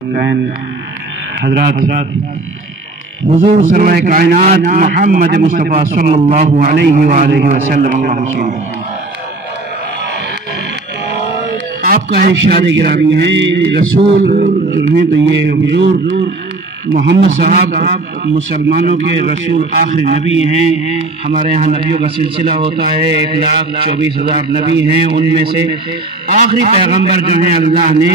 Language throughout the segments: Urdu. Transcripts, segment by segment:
حضرات حضور سرور کائنات محمد مصطفیٰ صلی اللہ علیہ وآلہ وسلم اللہم آپ کا ارشاد گرامی ہے رسول جو ہیں تو یہ حضور محمد صاحب مسلمانوں کے رسول آخری نبی ہیں. ہمارے یہاں نبیوں کا سلسلہ ہوتا ہے 1,24,000 نبی ہیں. ان میں سے آخری پیغمبر جو ہیں اللہ نے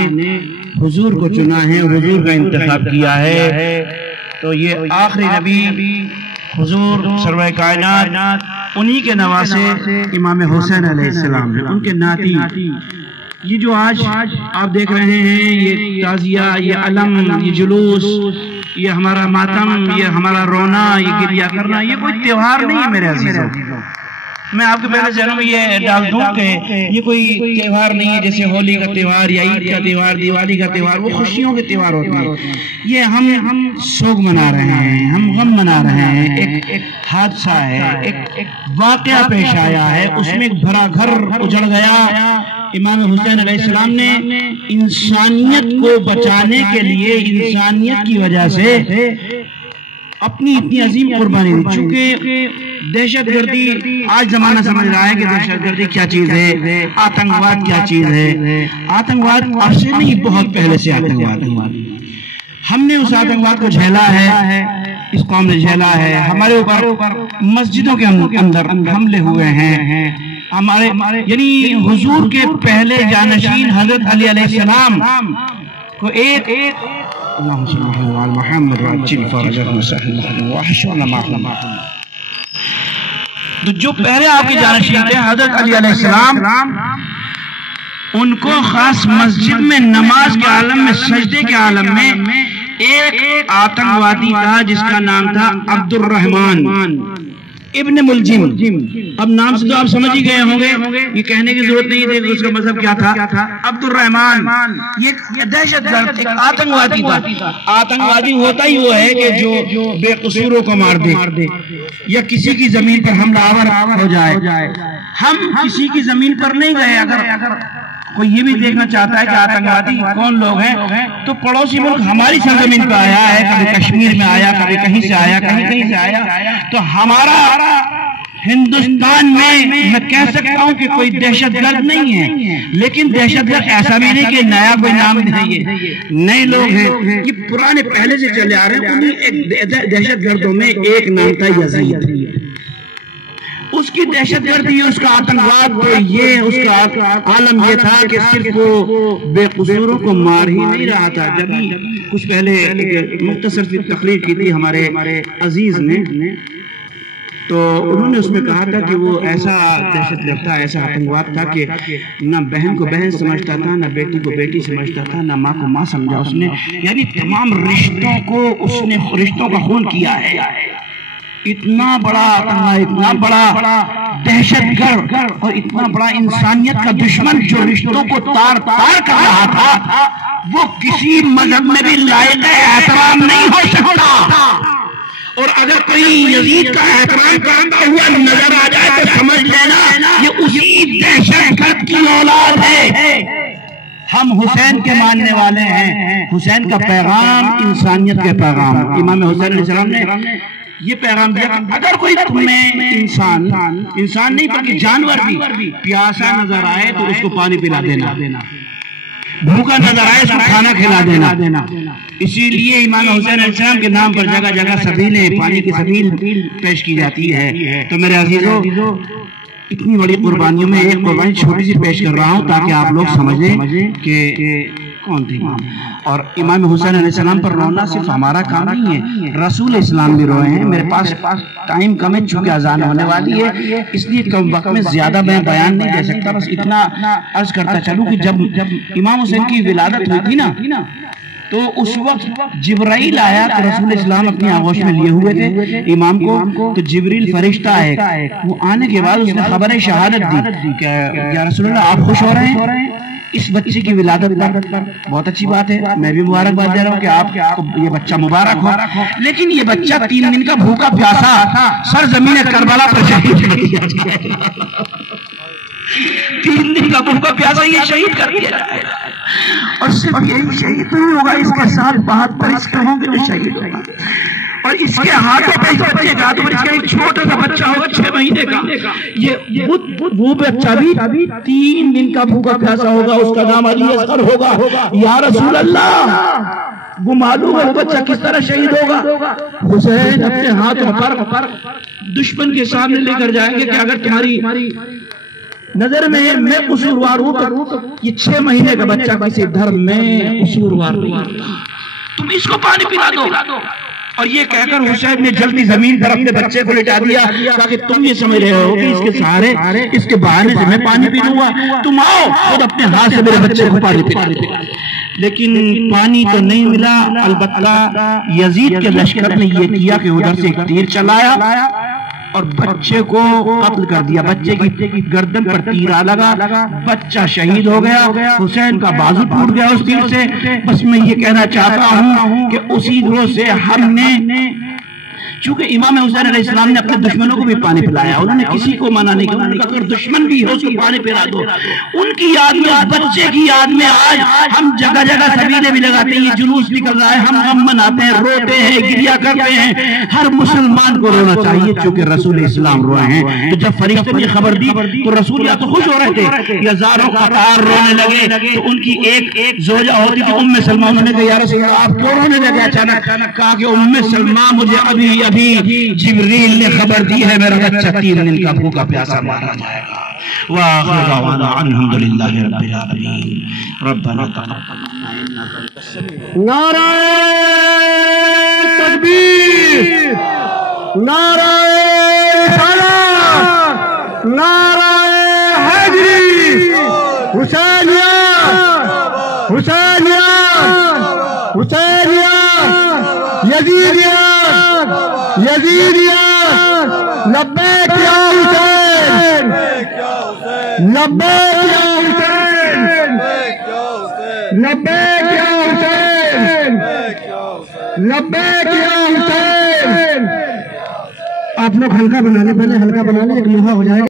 حضور کو چنا ہے, حضور کا انتخاب کیا ہے. تو یہ آخری نبی حضور سرور کائنات انہی کے نواسے امام حسین علیہ السلام ہیں, ان کے ناتی. یہ جو آج آپ دیکھ رہے ہیں یہ تعزیہ, یہ علم, یہ جلوس, یہ ہمارا ماتم, یہ ہمارا رونا, یہ گریہ کرنا, یہ کوئی تہوار نہیں ہے میرے عزیزوں. میں آپ کے پہلے ذہنوں میں یہ ڈال دوں کہ یہ کوئی تہوار نہیں ہے جیسے ہولی کا تہوار یا عید کا تہوار, دیوالی کا تہوار, وہ خوشیوں کے تہوار ہوتے ہیں. یہ ہم سوگ منا رہے ہیں, ہم غم منا رہے ہیں. ایک حادثہ ہے, ایک واقعہ پیش آیا ہے, اس میں ایک بھرا گھر اجڑ گیا. امام حسین علیہ السلام نے انسانیت کو بچانے کے لیے, انسانیت کی وجہ سے اپنی اتنی عظیم قربانی دی. چونکہ دہشت گردی آج زمانہ سمجھ رہا ہے کہ دہشت گردی کیا چیز ہے, آتنکواد کیا چیز ہے. آتنکواد اب سے نہیں, بہت پہلے سے آتنکواد. ہم نے اس آتنکواد کو جھیلا ہے, اس قوم نے جھیلا ہے. ہمارے اوپر مسجدوں کے اندر حملے ہوئے ہیں. ہمارے یعنی حضور کے پہلے جانشین حضرت علی علیہ السلام کو ایک اللہم صلی اللہ علیہ محمد وعجل فرجهم وحشرنا معهم. تو جو پہلے آپ کے جانشین تھے حضرت علی علیہ السلام, ان کو خاص مسجد میں نماز کے عالم میں, سجدے کے عالم میں ایک آتنکوادی تھا جس کا نام تھا عبد الرحمن ابن ملجم. اب نام سے تو آپ سمجھ ہی گئے ہوں گے, یہ کہنے کی ضرورت نہیں تھی کہ اس کا مذہب کیا تھا. عبد الرحمن یہ دہشت گرد ایک آتنکوادی تھا. آتنکوادی ہوتا ہی وہ ہے کہ جو بے قصوروں کو مار دے یا کسی کی زمین پر حملہ آور ہو جائے. ہم کسی کی زمین پر نہیں گئے. اگر کوئی یہ بھی دیکھنا چاہتا ہے کہ آتنکوادی کون لوگ ہیں, تو پڑوسی ملک ہماری سرزمین پہ آیا ہے, کبھی کشمیر میں آیا, کبھی کہیں سے آیا, کہیں سے آیا. تو ہمارا ہندوستان میں کہہ سکتا ہوں کہ کوئی دہشت گرد نہیں ہے, لیکن دہشت گرد ایسا بھی نہیں کہ نیا کوئی نام نہیں ہے. نئے لوگ ہیں, یہ پرانے پہلے سے چلے آ رہے ہیں. انہیں دہشت گردوں میں ایک نام تھا یزید. اس کی دہشت گردی, اس کا آتنکواد, یہ اس کا عالم یہ تھا کہ صرف وہ بے قصوروں کو مار ہی نہیں رہا تھا. جب کچھ پہلے مختصر سی تقریر کی تھی ہمارے عزیز نے, تو انہوں نے اس میں کہا تھا کہ وہ ایسا دہشت گرد تھا, ایسا آتنکواد تھا کہ نہ بہن کو بہن سمجھتا تھا, نہ بیٹی کو بیٹی سمجھتا تھا, نہ ماں کو ماں سمجھا اس نے. یعنی تمام رشتوں کو اس نے, رشتوں کا خون کیا ہے. اتنا بڑا دہشت گرد اور اتنا بڑا انسانیت کا دشمن جو رشتوں کو تار تار کر رہا تھا, وہ کسی مذہب میں بھی لائق احترام نہیں ہو سکتا. اور اگر کوئی یزید کا احترام کرتا ہوا نظر آ جائے تو سمجھ لینا یہ اسی دہشت گرد کی اولاد ہے. ہم حسین کے ماننے والے ہیں. حسین کا پیغام انسانیت کے پیغام, امام حسین علیہ السلام نے یہ پیغام دیا کہ اگر کوئی تمہیں انسان نہیں بلکہ جانور بھی پیاسا نظر آئے تو اس کو پانی پلا دینا, بھوکا نظر آئے اس کو کھانا کھلا دینا. اسی لیے امام حسین علیہ السلام کے نام پر جگہ جگہ سبیلیں, پانی کی سبیل پیش کی جاتی ہے. تو میرے عزیزو, اتنی بڑی قربانیوں میں ایک قربانی چھوٹی سی پیش کر رہا ہوں تاکہ آپ لوگ سمجھیں کہ کون تھی. اور امام حسین علیہ السلام پر رونا صرف ہمارا کام نہیں ہے, رسول اسلام بھی روئے ہیں. میرے پاس ٹائم کم ہے چونکہ اذان ہونے والی ہے, اس لیے کم وقت میں زیادہ میں بیان نہیں دے سکتا. بس اتنا عرض کرتا چلوں کہ جب امام حسین کی ولادت ہوئی تھی نا, تو اس وقت جبرائیل آیا تو رسول اسلام اپنی آغوش میں لیے ہوئے تھے امام کو. تو جبریل فرشتہ ہے, وہ آنے کے بعد اس نے خبر شہادت دی کہ یا رسول اللہ آپ خوش ہو رہے ہیں اس بچے کی ولادت پر. بہت اچھی بات ہے, میں بھی مبارکباد دے رہا ہوں کہ آپ کو یہ بچہ مبارک ہو. لیکن یہ بچہ 3 دن کا بھوکا پیاسا سرزمین کربلا پر شہید کر دیا جائے. 3 دن کا بھوکا پیاسا یہ شہید کر دیا جائے. اور صرف یہی شہید نہیں ہوگا، اس کے ساتھ 72 اس کے ہوں گے جو شہید ہوگا، اور اس کے ہاتھوں پہ بچے کا اور اس کا ایک چھوٹا سا بچہ ہوگا 6 مہینے کا، یہ وہ بچہ بھی 3 دن کا بھوکا پیاسا ہوگا، اس کا نام علی اصغر ہوگا۔ یا رسول اللہ، وہ معلوم ہے وہ بچہ کس طرح شہید ہوگا؟ حسین اپنے ہاتھوں پر دشمن کے سامنے لے کر جائیں گے کہ اگر تمہاری نظر میں قصوروار ہوں تو یہ 6 مہینے کا بچہ کسی دھرم میں قصوروار نہیں، تم اس کو پانی پلا دو۔ اور یہ کہہ کر حسین نے جلدی زمین پر اپنے بچے کو لٹا دیا تاکہ تم یہ سمجھ رہے ہو کہ اس کے سہارے، اس کے بہانے سے میں پانی پی لوں گا، تم آؤ خود اپنے ہاتھ سے میرے بچے کو پانی پلا دو۔ لیکن پانی تو نہیں ملا، البتہ یزید کے لشکر نے یہ کیا کہ ادھر سے ایک تیر چلایا اور بچے کو قتل کر دیا، بچے کی گردن پر تیر لگا، بچہ شہید ہو گیا، حسین کا بازو ٹوٹ گیا اس تیر سے۔ بس میں یہ کہنا چاہتا ہوں کہ اسی روز سے ہم نے، چونکہ امام حسین علیہ السلام نے اپنے دشمنوں کو بھی پانی پلایا، انہوں نے کسی کو منع نہیں کیا، انہوں نے کہا اگر دشمن بھی ہو اس کو پانی پلا دو۔ ان کی یاد میں، بچے کی یاد میں آج ہم جگہ جگہ سبیلے بھی لگاتے ہیں، یہ جلوس نکل رہا ہے، ہم غم مناتے ہیں، روتے ہیں، گریہ کرتے ہیں۔ ہر مسلمان کو رونا چاہیے چونکہ رسول اسلام روئے ہیں۔ تو جب فرشتے نے خبر دی تو رسول یا تو خوش ہو رہے تھے یا زاروں قطار رونے لگے، تو ان کی ایک زوجہ ہوتی تھی ام سلمہ، انہوں نے کہا یا رسول اللہ آپ کیوں رونے لگے اچانک؟ کہا کہ ام سلمہ مجھے ابھی جبریل نے خبر دی ہے میرا بچہ 3 دن کا بھوکا پیاسا مارا جائے گا۔ وآخر دعوانا الحمدللہ رب العالمین ربنا تقبل منا۔ نعرہ تکبیر، نعرہ رسالت، نعرہ حیدری، حسینیت، حسینیت، حسینیت، یزیدیت، یزیدیت، لبیک یا حسین، لبیک یا حسین، لبیک یا حسین، لبیک یا حسین۔ آپ لوگ ہلکا بنا لیں، پہلے ہلکا بنا لیں، ایک لوہا ہو جائے گا۔